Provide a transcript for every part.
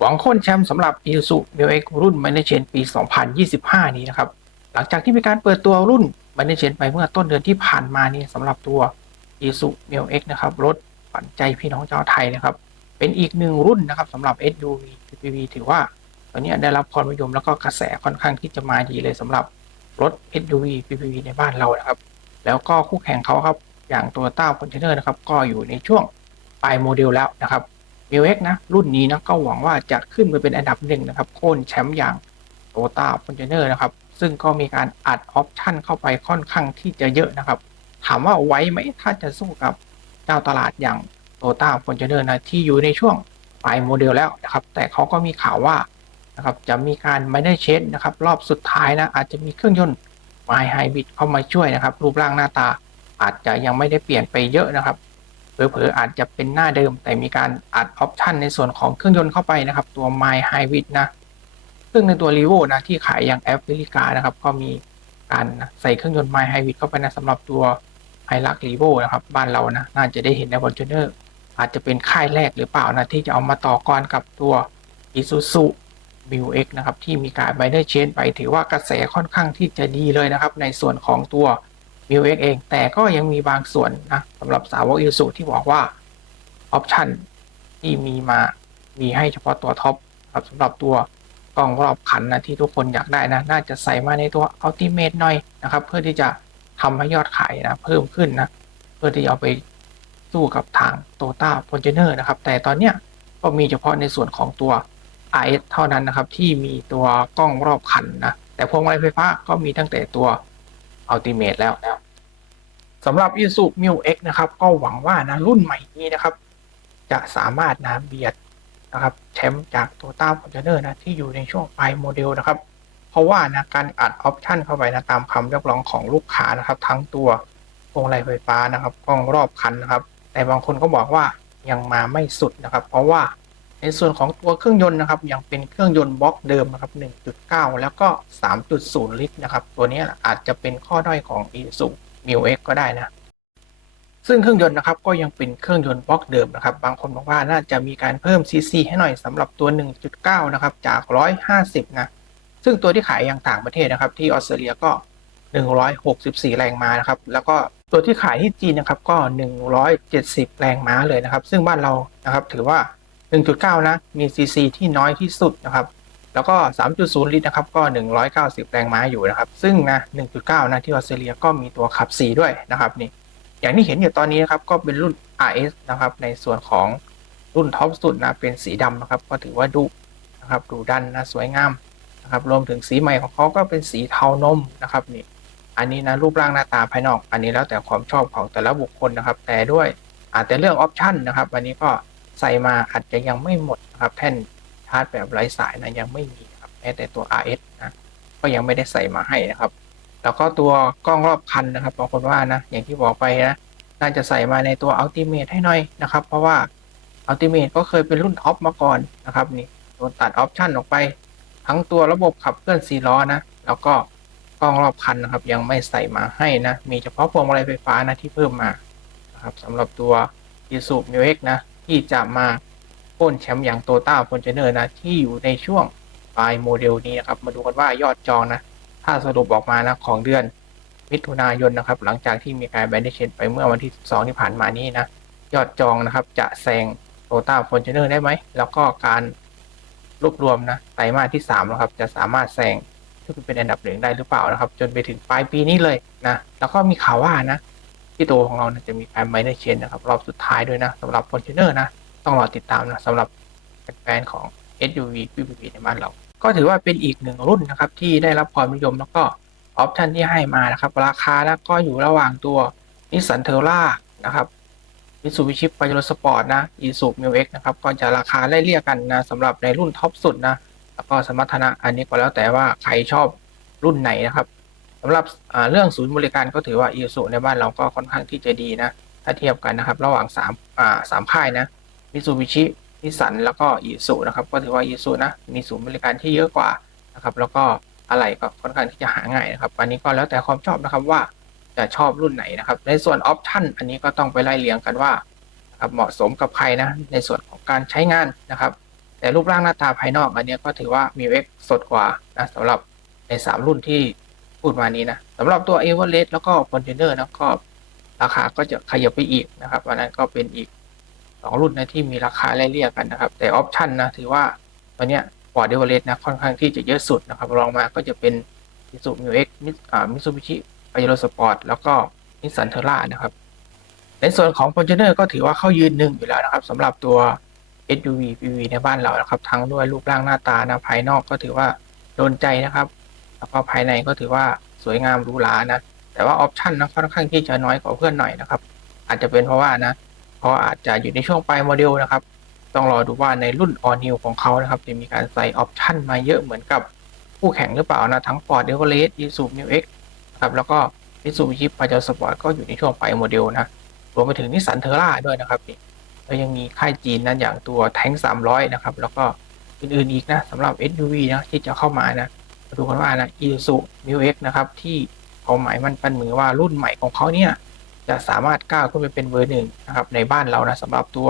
หวังค้นแชมป์สำหรับ i s u m i l X รุ่น m a n a g e n ปี 2025 นี้นะครับ หลังจากที่มีการเปิดตัวรุ่น m a n a g e n ไปเมื่อต้นเดือนที่ผ่านมานี้สำหรับตัว i s u m i l X นะครับ รถฝันใจพี่น้องชาวไทยนะครับ เป็นอีกหนึ่งรุ่นนะครับสำหรับ SUV PPV ถือว่าตอนนี้ได้รับความนิยมแล้วก็กระแสค่อนข้างที่จะมาดีเลยสำหรับรถ SUV PPV ในบ้านเรานะครับ แล้วก็คู่แข่งเขาครับอย่างตัวต้าคอนเทนเนอร์นะครับ ก็อยู่ในช่วงปลายโมเดลแล้วนะครับ m ิวเนะรุ่นนี้นะก็หวังว่าจะขึ้นไปเป็นอันดับหนึ่งนะครับโค่นแชมป์อย่างโตต้าคอนเทนเนอร์นะครับซึ่งก็มีการอัดออปชั่นเข้าไปค่อนข้างที่จะเยอะนะครับ ถามว่าไว้ไหมถ้าจะสู้กับเจ้าตลาดอย่างโตต้าคอนเทนเนอร์นะที่อยู่ในช่วงปลายโมเดลแล้วนะครับ แต่เขาก็มีข่าวว่านะครับจะมีการไม่ได้เช็ดนะครับ รอบสุดท้ายนะอาจจะมีเครื่องยนต์ไมไฮบริดเข้ามาช่วยนะครับ รูปร่างหน้าตาอาจจะยังไม่ได้เปลี่ยนไปเยอะนะครับ เผลอๆอาจจะเป็นหน้าเดิม แต่มีการอัดออปชันในส่วนของเครื่องยนต์เข้าไปนะครับ ตัว My Hybrid นะ ซึ่งในตัว r ีโวนะที่ขายอย่างแอฟริกานะครับ ก็มีการใส่เครื่องยนต์ My Hybrid เข้าไปนะสำหรับตัวไฮลักรีโวนะครับ บ้านเรานะ น่าจะได้เห็นใน f o r t u n e r อาจจะเป็นค่ายแรกหรือเปล่านะ ที่จะเอามาต่อกรกับตัว Isuzu m u X นะครับ ที่มีการ b บเดอร์เชนไปถือว่ากระแสค่อนข้างที่จะดีเลยนะครับ ในส่วนของตัว m ิวเเอง แต่ก็ยังมีบางส่วนนะสำหรับสาวกอิสุที่บอกว่าออปชันที่มีมามีให้เฉพาะตัวท็อปครับสำหรับตัวกล้องรอบคันนะที่ทุกคนอยากได้นะ น่าจะใส่มาในตัวอัลติเม e หน่อยนะครับ เพื่อที่จะทำให้ยอดขายนะ เพิ่มขึ้นนะ เพื่อที่เอาไปสู้กับทางโตต้าพอนเจเนอร์นะครับ แต่ตอนเนี้ยก็มีเฉพาะในส่วนของตัว RS เท่านั้นนะครับ ที่มีตัวกล้องรอบคันนะ แต่พวงมาลัยไฟฟ้าก็มีตั้งแต่ตัว อัลติเม e แล้วสำหรับ i s u m i X นะครับ ก็หวังว่านะรุ่นใหม่นี้นะครับ จะสามารถนะเบียดนะครับแชมป์จากตัวต้าคอนเทนเนอร์นะที่อยู่ในช่วงปลายโมเดลนะครับ เพราะว่านะการอัดออปชันเข้าไปนะตามคำเรียกร้องของลูกค้านะครับ ทั้งตัวพวงมาลัยไฟฟ้านะครับกล้องรอบคันนะครับ แต่บางคนก็บอกว่ายังมาไม่สุดนะครับ เพราะว่า ในส่วนของตัวเครื่องยนต์นะครับ ยังเป็นเครื่องยนต์บล็อกเดิมนะครับ 1.9 แล้วก็ 3.0 ลิตรนะครับ ตัวนี้อาจจะเป็นข้อด้อยของ i s u m i X ก็ได้นะ ซึ่งเครื่องยนต์นะครับก็ยังเป็นเครื่องยนต์บล็อกเดิมนะครับ บางคนบอกว่าน่าจะมีการเพิ่ม CC ให้หน่อยสำหรับตัว 1.9 นะครับ จาก 150 นะ ซึ่งตัวที่ขายอย่างต่างประเทศนะครับ ที่ออสเตรเลียก็ 164 แรงม้านะครับ แล้วก็ตัวที่ขายที่จีนนะครับก็ 170 แรงม้าเลยนะครับ ซึ่งบ้านเรานะครับถือว่า 1.9 นะ มี CC ที่น้อยที่สุดนะครับ แล้วก็ 3.0 ลิตรนะครับ ก็ 190 แรงม้าอยู่นะครับ ซึ่งนะ 1.9 นะที่ออสเตรเลียก็มีตัวขับ 4 ด้วยนะครับนี่ อย่างที่เห็นอยู่ตอนนี้นะครับ ก็เป็นรุ่น RS นะครับ ในส่วนของรุ่นท็อปสุดนะ เป็นสีดำนะครับ ก็ถือว่าดุนะครับ ดูดันนะ สวยงามนะครับ รวมถึงสีใหม่ของเขาก็เป็นสีเทานมนะครับนี่ อันนี้นะรูปร่างหน้าตาภายนอก อันนี้แล้วแต่ความชอบของแต่ละบุคคลนะครับ แต่ด้วยอาจจะเรื่องออปชันนะครับ อันนี้ก็ ใส่มาอาจจะยังไม่หมดนะครับแท่นชาร์จแบบไร้สายนะยังไม่มีครับแม้แต่ตัว RS นะก็ยังไม่ได้ใส่มาให้นะครับ แล้วก็ตัวกล้องรอบคันนะครับบางคนว่านะอย่างที่บอกไปนะน่าจะใส่มาในตัว Ultimate ให้หน่อยนะครับ เพราะว่า Ultimate ก็เคยเป็นรุ่นท็อปมาก่อนนะครับนี่โดนตัดออปชันออกไป ทั้งตัวระบบขับเคลื่อน4ล้อนะแล้วก็กล้องรอบคันนะครับ ยังไม่ใส่มาให้นะมีเฉพาะพวงมาลัยไฟฟ้านะที่เพิ่มมานะครับสำหรับตัว i s u m u X นะ ที่จะมาพ้นแชมป์อย่างโตต้าฟอนเจเนอร์นะ ที่อยู่ในช่วงปลายโมเดลนี้นะครับ มาดูกันว่ายอดจองนะ ถ้าสรุปออกมานะของเดือนมิถุนายนนะครับ หลังจากที่มีการแบนด์เชนไปเมื่อวันที่ 12 ที่ผ่านมานี้นะ ยอดจองนะครับ จะแซงโตต้าฟอนเจเนอร์ได้ไหม แล้วก็การรวบรวมนะไตรมาสที่3นะครับ จะสามารถแซงที่เป็นอันดับหนึ่งได้หรือเปล่านะครับ จนไปถึงปลายปีนี้เลยนะ แล้วก็มีข่าวว่านะ ที่ตัวของเรานะจะมีการไมเนอร์เชนนะครับรอบสุดท้ายด้วยนะสำหรับฟอนเจเนอร์นะ ต้องรอติดตามนะสำหรับแฟนของ SUV PPV ในบ้านเรา ก็ถือว่าเป็นอีกหนึ่งรุ่นนะครับ ที่ได้รับความนิยมแล้วก็ออปชันที่ให้มานะครับ ราคาแล้วก็อยู่ระหว่างตัวนิสสันเทอร่านะครับมิสูบิชิปปายโรสปอร์ตนะอีซูมิวเอ็กนะครับก็จะราคาไล่เลี่ยกันนะสำหรับในรุ่นท็อปสุดนะแล้วก็สมรรถนะอันนี้ก็แล้วแต่ว่าใครชอบรุ่นไหนนะครับ สำหรับเรื่องศูนย์บริการก็ถือว่าอีซูในบ้านเราก็ค่อนข้างที่จะดีนะ ถ้าเทียบกันนะครับ ระหว่าง3อ่าสามค่ายนะมิซูบิชินิสันแล้วก็อีซูนะครับ ก็ถือว่าอีซูนะมีศูนย์บริการที่เยอะกว่านะครับ แล้วก็อะไรก็ค่อนข้างที่จะหาง่ายนะครับอันนี้ก็แล้วแต่ความชอบนะครับว่าจะชอบรุ่นไหนนะครับ ในส่วนออปชั่นอันนี้ก็ต้องไปไล่เรียงกันว่าครับเหมาะสมกับใครนะในส่วนของการใช้งานนะครับ แต่รูปร่างหน้าตาภายนอกอันนี้ก็ถือว่า m ิว X สดกว่านะสำหรับใน 3 รุ่นที่ พูดมานี้นะสำหรับตัว e v e r e s t แล้วก็ f o r t u n e r นะก็ราคาก็จะขยับไปอีกนะครับอันนั้นก็เป็นอีก2รุ่นนะที่มีราคาไล่เลี่ยกันนะครับ แต่ออปชันนะถือว่าตัวเนี้ยฟอร์ดเอเวอเรสต์นะค่อนข้างที่จะเยอะสุดนะครับรองมาก็จะเป็น i s u m i x มิอ่ามิซูบิชิปาเจโรสปอร์ตแล้วก็นิสสันเทอร่านะครับ ในส่วนของ f o r t u n e r ก็ถือว่าเข้ายืนหนึ่งอยู่แล้วนะครับสำหรับตัว SUV PV ในบ้านเรานะครับ ทั้งด้วยรูปร่างหน้าตานะภายนอกก็ถือว่าโดนใจนะครับ แล้วก็ภายในก็ถือว่าสวยงามหรูหรานะ แต่ว่าออปชันนะค่อนข้างที่จะน้อยกว่าเพื่อนหน่อยนะครับ อาจจะเป็นเพราะว่านะเพราะอาจจะอยู่ในช่วงปลายโมเดลนะครับ ต้องรอดูว่าในรุ่น All New ของเขานะครับ จะมีการใส่ออปชันมาเยอะเหมือนกับคู่แข่งหรือเปล่านะทั้ง Ford Everest Isuzu Mu X นะครับแล้วก็ Mitsubishi Pajero Sport ก็อยู่ในช่วงปลายโมเดลนะรวมไปถึงนิสสันเทอร่าด้วยนะครับนี่แล้วยังมีค่ายจีนนั้นอย่างตัวแทง300 นะครับ แล้วก็อื่นๆอีกนะสำหรับ SUV นะที่จะเข้ามานะ มาดูกันว่านะ Isuzu Mu X นะครับ ที่เขาหมายมันปั้นมือว่ารุ่นใหม่ของเขาเนี่ย จะสามารถก้าวขึ้นไปเป็นเบอร์หนึ่งนะครับ ในบ้านเรานะสำหรับตัว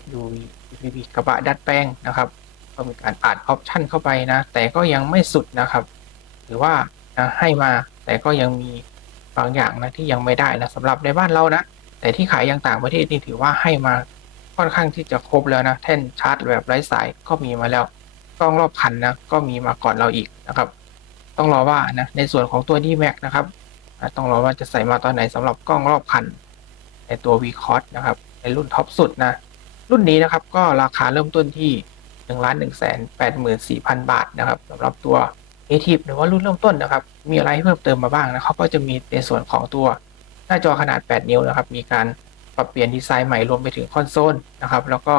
SUV PPV กระบะดัดแปลงนะครับก็มีการอัดออปชันเข้าไปนะ แต่ก็ยังไม่สุดนะครับ หรือว่านะให้มาแต่ก็ยังมีบางอย่างนะที่ยังไม่ได้นะสำหรับในบ้านเรานะ แต่ที่ขายยังต่างประเทศนี่ถือว่าให้มาค่อนข้างที่จะครบแล้วนะแท่นชาร์จแบบไร้สายก็มีมาแล้ว กล้องรอบคันนะก็มีมาก่อนเราอีกนะครับ ต้องรอว่านะในส่วนของตัว d m a x นะครับต้องรอว่าจะใส่มาตอนไหนสำหรับกล้องรอบคัน ในตัว v c o s นะครับ ในรุ่นท็อปสุดนะรุ่นนี้นะครับก็ราคาเริ่มต้นที่1 1 8 4 0 0 0 บาทนะครับสำหรับตัว a t i v หรือว่ารุ่นเริ่มต้นนะครับ มีอะไรให้เพิ่มเติมมาบ้างนะเขาก็จะมีในส่วนของตัวหน้าจอขนาด 8 นิ้วนะครับ มีการปรับเปลี่ยนดีไซน์ใหม่รวมไปถึงคอนโซลนะครับ แล้วก็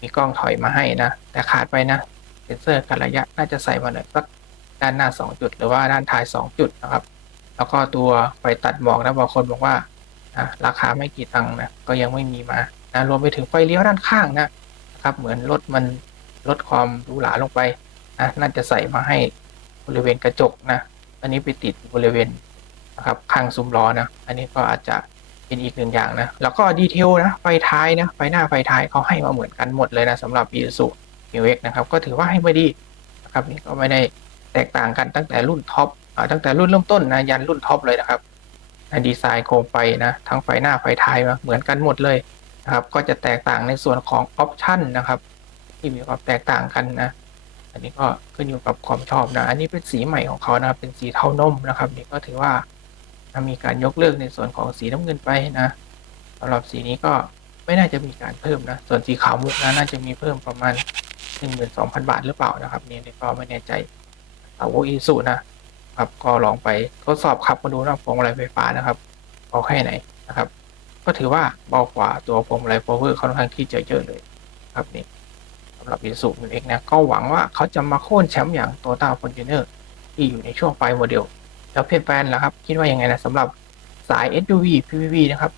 มีกล้องถอยมาให้นะ แต่ขาดไปนะ เซนเซอร์กันระยะน่าจะใส่มาหน่อยสักด้านหน้า 2 จุด หรือว่าด้านท้าย 2 จุดนะครับ แล้วก็ตัวไฟตัดหมอกนะบางคนบอกว่านะราคาไม่กี่ตังค์นะก็ยังไม่มีมานะรวมไปถึงไฟเลี้ยวด้านข้างนะนะครับ เหมือนรถมันลดความหรูหราลงไปนะน่าจะใส่มาให้บริเวณกระจกนะ อันนี้ไปติดบริเวณนะครับข้างซุ้มล้อนะ อันนี้ก็อาจจะเป็นอีกหนึ่งอย่างนะ แล้วก็ดีเทลนะ ไฟท้ายนะ ไฟหน้าไฟท้ายเขาให้มาเหมือนกันหมดเลยนะสำหรับ Isuzu Mu X นะครับ ก็ถือว่าให้มาดีนะครับนี่ก็ไม่ได้แตกต่างกันตั้งแต่รุ่นท็อปอตั้งแต่รุ่นเริ่มต้นนะยันรุ่นท็อปเลยนะครับดีไซน์โคมไฟนะทั้งไฟหน้าไฟท้ายมาเหมือนกันหมดเลยนะครับ ก็จะแตกต่างในส่วนของออปชันนะครับ ที่มีความแตกต่างกันนะ อันนี้ก็ขึ้นอยู่กับความชอบนะ อันนี้เป็นสีใหม่ของเขานะครับ เป็นสีเทานมนะครับ นี่ก็ถือว่ามีการยกเลิกในส่วนของสีน้ำเงินไปนะสำหรับสีนี้ก็ไม่น่าจะมีการเพิ่มนะ ส่วนสีขาวมุกนะน่าจะมีเพิ่มประมาณ 12,000บาทหรือเปล่านะครับนี่ก็ไม่แน่ใจแต่ว่าอีสุนะครับ ก็ลองไปทดสอบขับมาดูนะพวงมาลัยไฟฟ้านะครับเบาแค่ไหนนะครับ ก็ถือว่าเบากว่าตัวพวงมาลัยโฟเวอร์ค่อนข้างที่จะเยอะเลยครับนี่สำหรับอีสุมันเองนะก็หวังว่าเขาจะมาโค่นแชมป์อย่างโตต้าฟอนเจเนอร์ที่อยู่ในช่วงปลายโมเดล แล้วเพจแฟนล่ะครับ คิดว่ายังไงนะสำหรับสาย SUV PPV นะครับ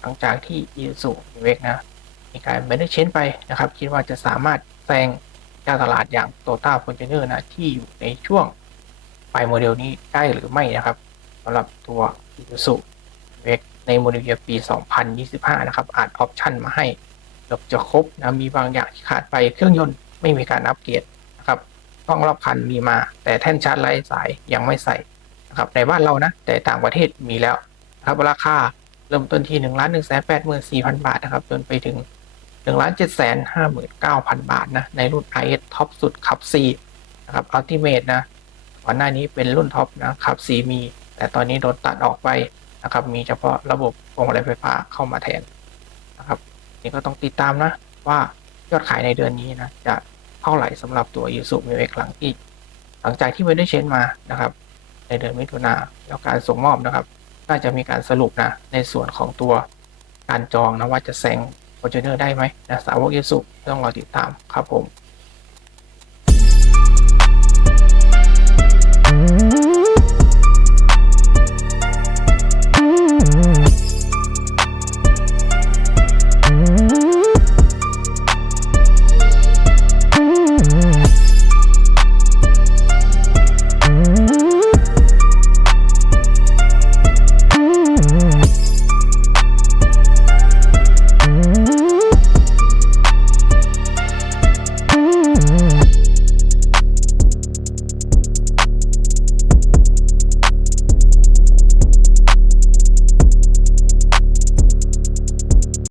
หลังจากที่ Isuzu m u x นะมีการเบนเชนไปนะครับ คิดว่าจะสามารถ งเจ้าตลาดอย่างโตต้าฟอนเจเนอร์นะ ที่อยู่ในช่วงปลายโมเดลนี้ได้หรือไม่นะครับสำหรับตัว Isuzu X ในโมเดลปี 2025 นะครับ อาจออปชันมาให้เกือบจะครบนะมีบางอย่างที่ขาดไปเครื่องยนต์ไม่มีการอัปเกรดนะครับกล้องรอบคันมีมา แต่แท่นชาร์จไร้สายยังไม่ใส่นะครับในบ้านเรานะ แต่ต่างประเทศมีแล้วนะครับราคาเริ่มต้นที่1 1 8 4 0 0 0บาทนะครับ จนไปถึง 1 7 5 9 0 0 0บาทนะ ในรุ่น IS ท็อปสุดขับ C นะครับ Ultimate นะก่อนหน้านี้เป็นรุ่นท็อปนะขับ C มี แต่ตอนนี้โดนตัดออกไปนะครับมีเฉพาะระบบพวงมาลัยไฟฟ้าเข้ามาแทนนะครับนี่ก็ต้องติดตามนะ ว่ายอดขายในเดือนนี้นะ จะเท่าไหร่สำหรับตัว i s u m u x หลังที่หลังจากที่ไม่ได้เชนมานะครับ ในเดือนมิถุนาแล้วการส่งมอบนะครับ น่าจะมีการสรุปนะในส่วนของตัวการจองนะว่าจะแซง f o r t u n e r ได้ไหมนะสาวกเยซูต้องรอติดตามครับผม